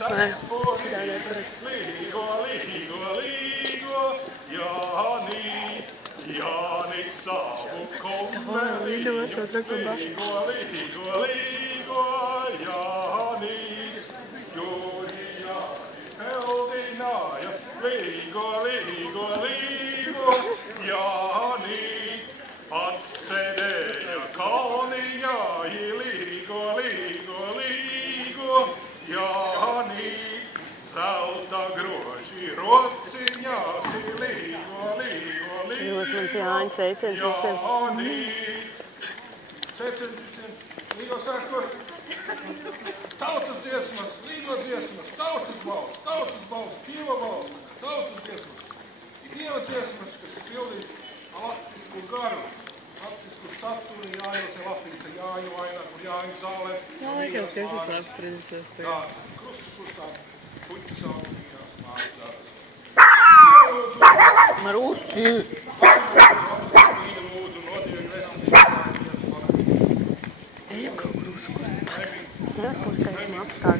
Vai, sitä ei parasta. Jaha, niin det var så att det kom bort. Jos man ser aina 7 tautusdziesmas, līgodziesmas, tautusbalss, Dievabalss, tautusdziesmas. Dievadziesmas, kas ir pildīts latvisku garu, latvisku saturu, Jāņos Latvijas, Jāņu vainā, kur Jāņu zālē. Jā, liekas, ka esi aptrīsies tagad. Krustaskustām, puķis augstījās, mājās. Marusi! Ej, kā krusku. Nē, puskais apskā.